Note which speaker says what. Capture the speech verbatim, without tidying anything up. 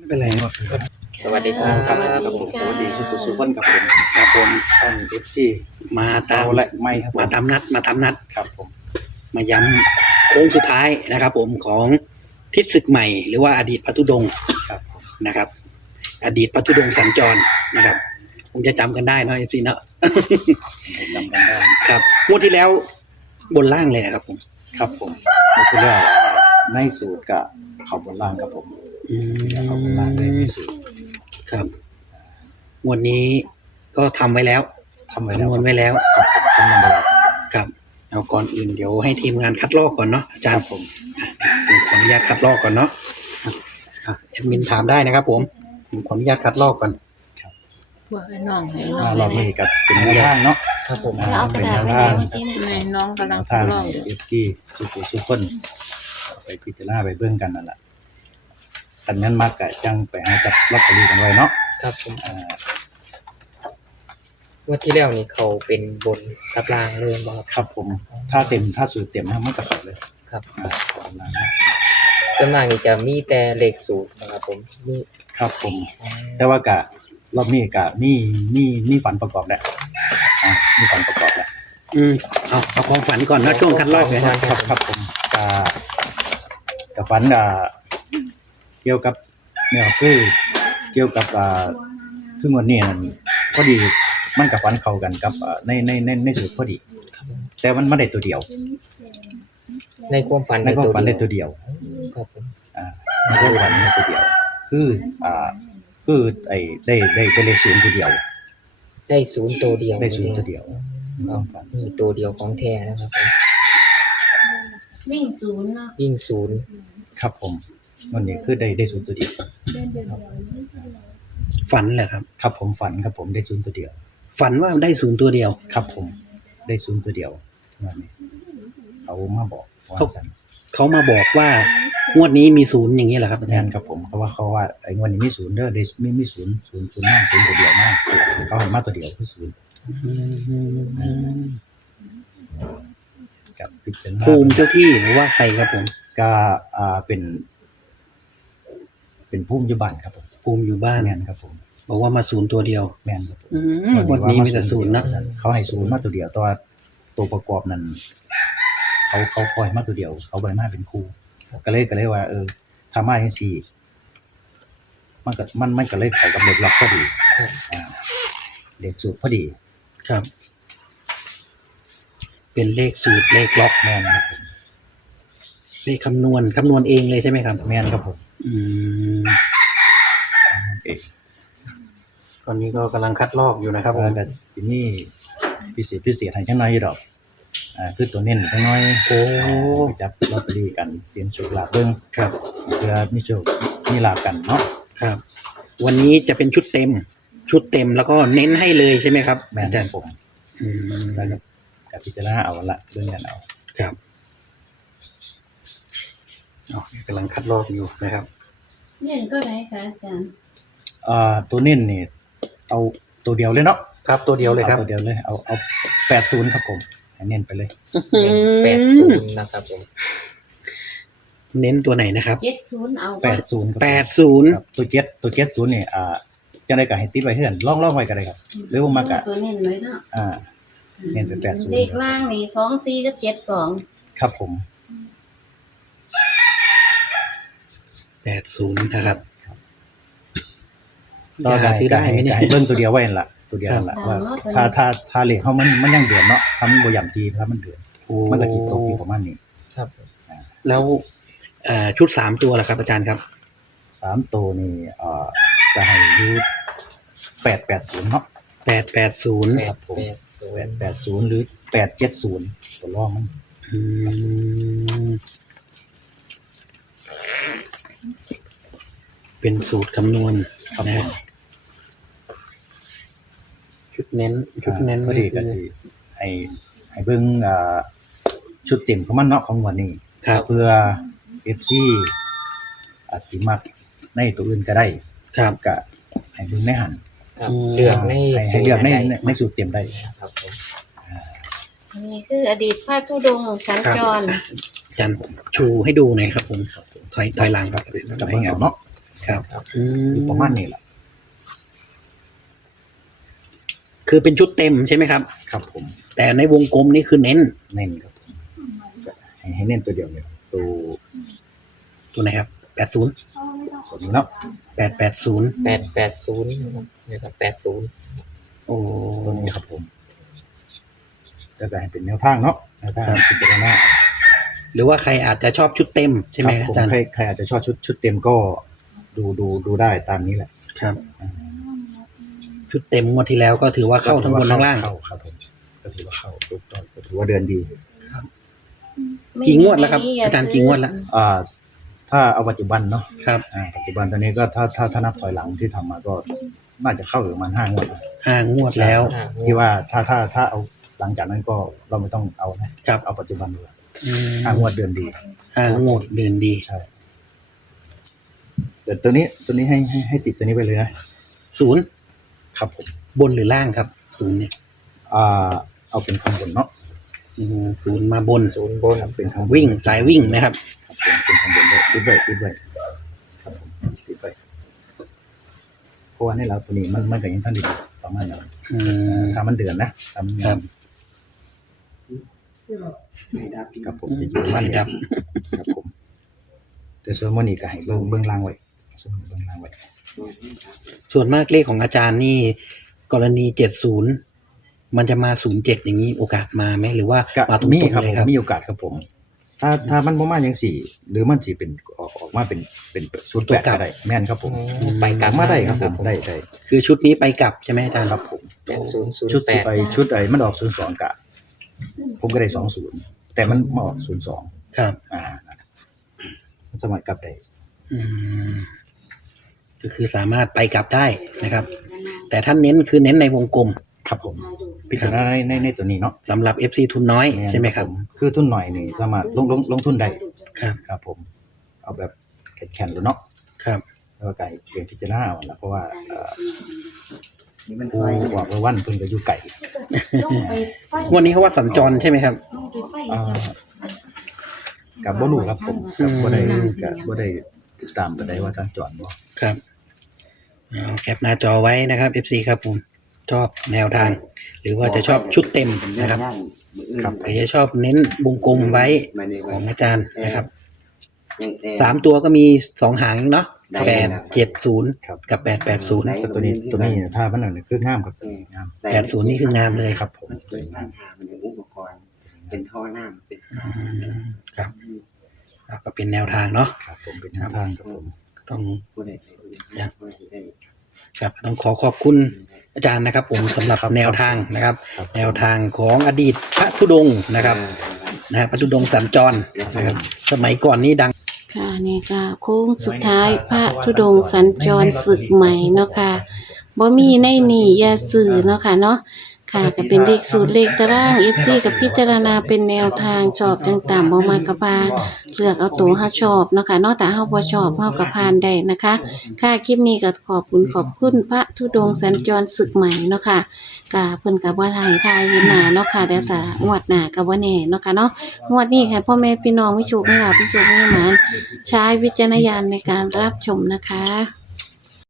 Speaker 1: ไม่เป็นไรครับ
Speaker 2: สวัสดีครับ
Speaker 3: สวัสดี
Speaker 2: ครับผม
Speaker 3: ค่ะ
Speaker 2: สวัสดีสุขุสุขคนกับผมครับผมช่องเอฟซี
Speaker 1: มาตาม
Speaker 2: และไม่ครับผม
Speaker 1: มาตามนัดมาตามนัด
Speaker 2: ครับผม
Speaker 1: มาย้ำโค้งสุดท้ายนะครับ ผมของทิศศึกใหม่หรือว่าอดีตพระธุดงค์
Speaker 2: ครับผม
Speaker 1: นะครับ อดีตพระธุดงค์สัญจรนะครับคงจะจำกันได้เนอะเอฟซีเนอะ
Speaker 2: จำกันได้
Speaker 1: ครับงวดที่แล้วบนล่างเลยนะครับผม
Speaker 2: ครับผมนี่คือเรื่องในสูตรกับเขาบนล่างครับผม
Speaker 1: อืม
Speaker 2: เขาบนล่างเลยในสูตร
Speaker 1: ครับงวดนี้ก็ทำไว้แล้ว
Speaker 2: ทำไว้แล้ว
Speaker 1: คำนวณไว้แล้ว
Speaker 2: ครับผมคำนวณไว้แล้ว
Speaker 1: ครับเอาก่อนอื่นเดี๋ยวให้ทีมงานคัดลอกก่อนเนาะอาจาร
Speaker 2: ครั
Speaker 1: ย์
Speaker 2: บผม
Speaker 1: ผมขออนุญาตคัดลอกก่อนเนาะอ่ะอ่ะแอดมินถามได้นะครับ ผมผมขออนุญาตคัดลอกก่อน
Speaker 3: ว่าให้น้องให้น้
Speaker 2: อ่า
Speaker 3: อง
Speaker 2: รอบนี้กับเป็นแนวทางเนาะ
Speaker 1: ครับผม
Speaker 3: แล้วเอากระดาษไปไหนเมื่อกี้
Speaker 2: แน
Speaker 3: นี่น้องกำลัง
Speaker 2: วทาง
Speaker 3: ลองอยู่
Speaker 2: เอฟซีสุขุสุขคนไปพิจารณาไปเบิ่งกันนั่นแหละคันนั้นมากกะจังไปหาจับลอตเตอรี่กันไว้เนาะ
Speaker 4: ครับผม
Speaker 2: อ่า
Speaker 4: วันที่แล้วนี่เขาเป็นบนกับล่างเลยบ่ครับ
Speaker 2: ครับผมถ้าเต็มถ้าสูตรเต็มนะมันก็เข้าเลย
Speaker 4: ครับ
Speaker 2: อ่าประมาณนั้น
Speaker 4: ส่วนมากนี่จะมีแต่เลขสูตรนะครับผมมี
Speaker 2: ครับผม แต่ว่ากะรอบนี้กะมีมีมีฝันประกอบแหละอ่ามีฝันประกอบแหละ
Speaker 1: อืมเอาเอาความฝันก่อนนะช่วงคัดลอกเลยนะ
Speaker 2: ครับครับผมกะกะฝันอ่าเกี่ยวกับเนี่ยคือเกี่ยวกับอ่าคืองวดนี้นั่นพอดีมันกับฝันเข้ากันกับอ่าในในในในสูตรพอดี แต่มันไม่ได้ตัวเดียว
Speaker 4: ในความฝัน
Speaker 2: ในความฝันได้ตัวเดียว
Speaker 4: ครับผม
Speaker 2: อ่าในความฝันได้ตัวเดียว คืออ่าคือไอ้ได้ได้ได้เลขศูนย์ตัวเดียว
Speaker 4: ได้ศูนย์ตัวเดียว
Speaker 2: ได้ศูนย์ตัวเดียวในความฝัน
Speaker 4: มีตัวเดียวของแท้นะครับผม
Speaker 3: วิ่งศูนย์เนาะ
Speaker 4: วิ่งศูนย์
Speaker 2: ครับผมวันนี้คือได้ได้ศูนย์ตัวเดียว
Speaker 1: ฝันเหรอครับ
Speaker 2: ครับผมฝันครับผมได้ศูนย์ตัวเดียว
Speaker 1: ฝันว่าได้ศูนย์ตัวเดียว
Speaker 2: ครับผมได้ศูนย์ตัวเดียววันนี้เขามาบอกว่าสั่น
Speaker 1: เขามาบอกว่างวดนี้มีศูนย์อย่างนี้เหรอครับอา
Speaker 2: แท
Speaker 1: จาร
Speaker 2: น
Speaker 1: ย์
Speaker 2: ครับผมเขาว่าเขาว่าไอ้วันนี้มีศูนย์เด้อได้มีมีศูนย์ศูนย์ศูนย์มากศูนย์ตัวเดียวมากเขาให้มาตัวเดียวคือศูนย์
Speaker 1: อืม
Speaker 2: กับพิจารณา
Speaker 1: ภูมิเจ้าที่หรือว่าใครครับผม
Speaker 2: ก็อ่าเป็น เป็นภูมิยุบันครับผม
Speaker 1: ภูมิอยู่บ้าน
Speaker 2: แมนครับผม
Speaker 1: บอกว่ามาศูนย์ตัวเดียว
Speaker 2: แมนครับผม
Speaker 1: อืมงวดนี้มีแต่ศูนย์นะ
Speaker 2: เขาให้ศูนย์มาตัวเดียวแต่ว่าตัวประกอบนั้นเขาเขาคอยมาตัวเดียว เขาบริมาเป็นคู่ก็เลยก็เลยว่า เออทำมาอย่างสี่มันก็มันมันก็เลยเข้ากับเด็กล็อกพอดีอ่าเด็กสูตรพอดี
Speaker 1: ครับ เป็นเลขสูตรเลขล็อก
Speaker 2: แมนครับผม
Speaker 1: เลขคำนวณคำนวณเองเลยใช่ไหมครับ
Speaker 2: แมนครับผม
Speaker 1: อืม
Speaker 2: เอก
Speaker 1: ตอนนี้ก็กำลังคัดลอกอยู่นะครับผม
Speaker 2: แล้วก็ทีนี้พิเศษพิเศษให้จังน้อยอยู่ดอกอ่าคือตัวเน้นจังน้อยโอ้ไปจับลอตเตอรี่กันเสียงโชคลาภเบิ่ง
Speaker 1: ครับ
Speaker 2: เพื่อมีโชคมีลาภกันเนาะ
Speaker 1: ครับ วันนี้จะเป็นชุดเต็ม ชุดเต็มแล้วก็เน้นให้เลยใช่ไหมครับ
Speaker 2: แม่น
Speaker 1: อาจารย์
Speaker 2: ผม
Speaker 1: อืม
Speaker 2: แล้วก็กับพิจารณาเอาละเรื่องกันเอา
Speaker 1: ครับอ๋อกำลังคัดลอกอยู่นะครับ
Speaker 3: เน้นก็ได้ค่ะอาจารย์
Speaker 2: อ่าตัวเน้นนี่เอาตัวเดียวเลยเนาะ
Speaker 1: ครับตัวเดียวเลยครับ
Speaker 2: อาตัวเดียวเลยเอาเอาแปดศูนย์ครับผมให้เน้นไปเลย
Speaker 4: แปดศูนย์นะครับผม
Speaker 1: เน้นตัวไหนนะครับ
Speaker 3: เจ็ดศูนย์เอา
Speaker 2: แปดศูนย์ครับ
Speaker 1: แปดศูนย์
Speaker 2: ครับตัวเจ็ดตัวเจ็ดศูนย์นี่อ่าจังได๋ก็ให้ติดไว้เฮือนล่องๆไว้ก็ได้ครับ หรือว่ามักอะ
Speaker 3: ตัวเน้นไว้เนาะ
Speaker 2: อ่า เน้นเป็นแปดศูนย์
Speaker 3: เลขล่างนี่สองสี่กับเจ็ดสอง
Speaker 2: ครับผม
Speaker 1: แปดศูนย์นะครับ
Speaker 2: ต่อ
Speaker 1: จะหาซื้อได้ไหมเนี่ย
Speaker 2: ให้เบิ่งตัวเดียวไว้นั่นล่ะตัวเดียวนั่นล่ะว่าถ้าถ้าถ้าเลขเฮามันมันยังเดือนเนาะถ้ามันบ่ย่ำทีถ้ามันเดือน
Speaker 1: โอ้
Speaker 2: มันก็สิตกอยู่ประมาณนี้
Speaker 4: ครับ
Speaker 1: แล้วเอ่อชุดสามตัวล่ะครับอาจารย์ครับ
Speaker 2: สามตัวนี่เอ่อจะให้อยู่แปดแปดศูนย์เนาะ
Speaker 1: แปดแปดศูนย์
Speaker 4: แป
Speaker 2: ครั
Speaker 4: ด
Speaker 2: บผม
Speaker 4: แปดศู
Speaker 2: แป
Speaker 4: น
Speaker 2: ด
Speaker 4: ย์
Speaker 2: แปดศูนย์หรือแปดเจ็ดศูนย์ตัวรองมัน
Speaker 1: อืมเป็นสูตรคำนวณ
Speaker 2: ครับ
Speaker 1: นะ
Speaker 2: ผ
Speaker 1: ฮะ
Speaker 2: ม
Speaker 1: ชุดเน้น ชุดเน้น
Speaker 2: พอดีก็สิให้ให้เบิ่งอ่าชุดเต็มของมันเนาะของวันนี้
Speaker 1: ครับ
Speaker 2: เพื่อ เอฟ ซี อาจสิมักในตัวอื่นก็ได้
Speaker 1: ครับ
Speaker 2: ก็ให้เบิ่งในหัน
Speaker 4: ครับ
Speaker 1: อืม
Speaker 4: เลือกใน
Speaker 2: ให้ให้เลือกในในในสูตรเต็มได้
Speaker 4: ครับผม
Speaker 3: นี่คืออดีตพระธุดงค์สัญจร
Speaker 1: อาจารย์ชูให้ดูหน่อยครับผม ถอยถอยหลังครับ
Speaker 2: กับเบิ่งเอาเนาะ
Speaker 1: ครับอื
Speaker 2: อยู่ประมาณนี้แหละ
Speaker 1: คือเป็นชุดเต็มใช่ไหมครับ
Speaker 2: ครับผม
Speaker 1: แต่ในวงกลมนี่คือเน้น
Speaker 2: เน้นครับผมให้ให้เน้นตัวเดียวเลยตัว
Speaker 1: ตัวไหนครับแปดศูนย์
Speaker 2: ตัวนี้เนาะ
Speaker 1: แปดแปดศูนย์
Speaker 4: แปดแปดศูนย์นะครับแปดศูนย์
Speaker 1: โอ้
Speaker 2: ตัวนี้ครับผมจะได้เป็นแนวทางเนาะแนวทางพิจารณา
Speaker 1: หรือว่าใครอาจจะชอบชุดเต็มใช่ไหม
Speaker 2: ครับ
Speaker 1: อาจารย์
Speaker 2: ใครใครอาจจะชอบชุดชุดเต็มก็ดูดูดูได้ตามนี้แหละ
Speaker 1: ครับ ชุดเต็มงวดที่แล้วก็ถือว่าเข้าทั้งบนทั้งล่าง
Speaker 2: เข้าครับผมก็ถือว่าเข้าถูกต้องก็ถือว่าเดือนดี
Speaker 1: กี่งวดแล้วครับอาจารย์กี่งวดแล้ว
Speaker 2: อ่า ถ้าเอาปัจจุบันเนาะ
Speaker 1: ครับ
Speaker 2: อ่าปัจจุบันตอนนี้ก็ถ้าถ้าถ้านับถอยหลังที่ทำมาก็น่าจะเข้าอยู่ประมาณห้างวด
Speaker 1: ห้างวดแล้ว
Speaker 4: อ่า
Speaker 2: ที่ว่าถ้าถ้าถ้าเอาหลังจากนั้นก็เราไม่ต้องเอานะครับ เอาปัจจุบันดีกว่า
Speaker 1: อืม
Speaker 2: ห้างวดเดือนดี
Speaker 1: ห้างวดเดือนดี
Speaker 2: ใช่แต่ตัวนี้ตัวนี้ให้ให้ให้ติดตัวนี้ไปเลยนะ
Speaker 1: ศูนย์
Speaker 2: ครับผม
Speaker 1: บนหรือล่างครับศูนย์เนี่ย
Speaker 2: อ่าเอาเป็นข้างบนเนาะ
Speaker 1: อืมศูนย์มาบน
Speaker 4: ศูนย์บน
Speaker 2: ครับเป็นข้างบน
Speaker 1: วิ่งสายวิ่งนะครับ
Speaker 2: ครับผมเป็นข้างบนเลยติดไว้ติดไว้ครับผมติดไว้เพราะว่าในเราตัวนี้มันมันก็ยังท่านดีประมาณนั้น
Speaker 1: อืม
Speaker 2: ถ้ามันเดือนนะถ้ามัน
Speaker 1: ครับ
Speaker 2: ครับผมจะอยู่ประ
Speaker 1: ไม่
Speaker 2: มัน
Speaker 1: ดับ
Speaker 2: ครับผมแต่ส่วนมันอีกก็ให้เบิ่งเบิ่งล่างไว้ส่วนเบิ่งล่างไว้
Speaker 1: ส่วนมากเลขของอาจารย์นี่ กรณีเจ็ดศูนย์มันจะมาศูนย์เจ็ดอย่างนี้โอกาสมาไหมหรือว่า
Speaker 2: ก็
Speaker 1: มาตรง
Speaker 2: มี
Speaker 1: ๆ
Speaker 2: ครับ
Speaker 1: เล
Speaker 2: ผ
Speaker 1: ย
Speaker 2: ม
Speaker 1: ครับ
Speaker 2: มีโอกาสครับผม ถ้าถ้ามันบ่มาอย่างสี่ หรือมันสิเป็นออกออกมาเป็นเป็นศูนย์แปดก็ได้แม่นครับผม
Speaker 4: อืมไปกลับ
Speaker 2: มาได้ครับผมได้ได้
Speaker 1: คือชุดนี้ไปกลับใช่ไหมอาจารย์
Speaker 2: ครับผม
Speaker 4: แปดศูนย์ศูน
Speaker 2: ชุด
Speaker 4: ย์แป
Speaker 2: สิ
Speaker 4: ด
Speaker 2: ไปชุดไอ้มันออกศูนย์สองกะ ผมก็ได้สองศูนย์แต่มันมาออกศูนย์สอง
Speaker 1: ครับ
Speaker 2: อ่านั่นน่ะมันสามารถกลับได้
Speaker 1: อืมก็คือสามารถไปกลับได้นะครับ แต่ท่านเน้นคือเน้นในวงกลม
Speaker 2: ครับผม พิจารณาในในในตัวนี้เนาะ
Speaker 1: สำหรับ เอฟ ซี ทุนน้อยใช่ไหมครับ
Speaker 2: ผคือทุนหน่อยนี่สามารถลงลงลงทุนได้
Speaker 1: ครับ
Speaker 2: ครับผม เอาแบบแข็งๆเลยเนาะ
Speaker 1: ครับ
Speaker 2: แล้วก็ไก่เปลี่ยนพิจารณาเอาละเพราะว่าเอ่อผู้ว่าว่าวันเพิ่นก็อยู่ไก่
Speaker 1: วันนี้เขาว่าสัญจรใช่ไหมครับ
Speaker 2: อ่ากับบ่รู้ครับผมกับบ่ได้กับบ่ได้ติดตามปานใดว่าท่านจอนบ่
Speaker 1: ครับเอาแคปหน้าจอไว้นะครับ เอฟ ซี ครับผมชอบแนวทาง หรือว่าจะชอบชุดเต็มนะครับ
Speaker 2: ครับ
Speaker 1: หรือจะชอบเน้นวงกลมไว้ของอาจารย์นะครับสามตัวก็มีสองหางเนาะแปดเจ็ดศูนย์
Speaker 2: ครับ
Speaker 1: กับแปดแปดศูนย์
Speaker 2: แต่ตัวนี้ตัวนี้ถ้ามันนั่นคืองามครับตัวนี้งาม
Speaker 1: แปดศูนย์นี่คืองามเลย
Speaker 2: ครับผม
Speaker 5: มันเป็นทางทางมันเป็นอุปกรณ์เป็นท่อน้ำเป็น
Speaker 1: อืมครับแล้วก็เป็นแนวทางเนาะ
Speaker 2: ครับผมเป็นแนวทางครับผม
Speaker 1: ต้อง
Speaker 5: ผู้ใดผู้ใดผู้ใดได้
Speaker 1: ครับต้องขอขอบคุณอาจารย์นะครับ ผมสำหรับแนวทางนะครับ
Speaker 2: ครับ
Speaker 1: แนวทางของอดีตพระธุดงค์นะครับนะฮะพระธุดงค์สัญจรนะครับ สมัยก่อนนี้ดัง
Speaker 3: ค่ะนี่ก็โค้งสุดท้ายพระธุดงค์สัญจรศึกใหม่เนาะค่ะบ่มีในนี่อย่าสื่อเนาะค่ะเนาะค่ะก็เป็นเลขสูตรเลขตาราง เอฟ ซี กับพิจารณาเป็นแนวทางชอบต่างๆบ่มากก็พาเลือกเอาตัวเฮาชอบเนาะค่ะเนาะแต่เฮาบ่ชอบเฮาก็ผ่านได้นะคะ ค่ะคลิปนี้ก็ขอบคุณขอบคุณพระธุดงค์สัญจรศึกใหม่เนาะค่ะก็เพิ่นก็บ่ทายทายเห็นหน้าเนาะค่ะแต่แต่งวดหน้าก็บ่แน่เนาะค่ะเนาะงวดนี้ค่ะพ่อแม่พี่น้องไม่โชคไม่ลาภไม่โชคไม่หมานใช้วิจารณญาณในการรับชมนะคะ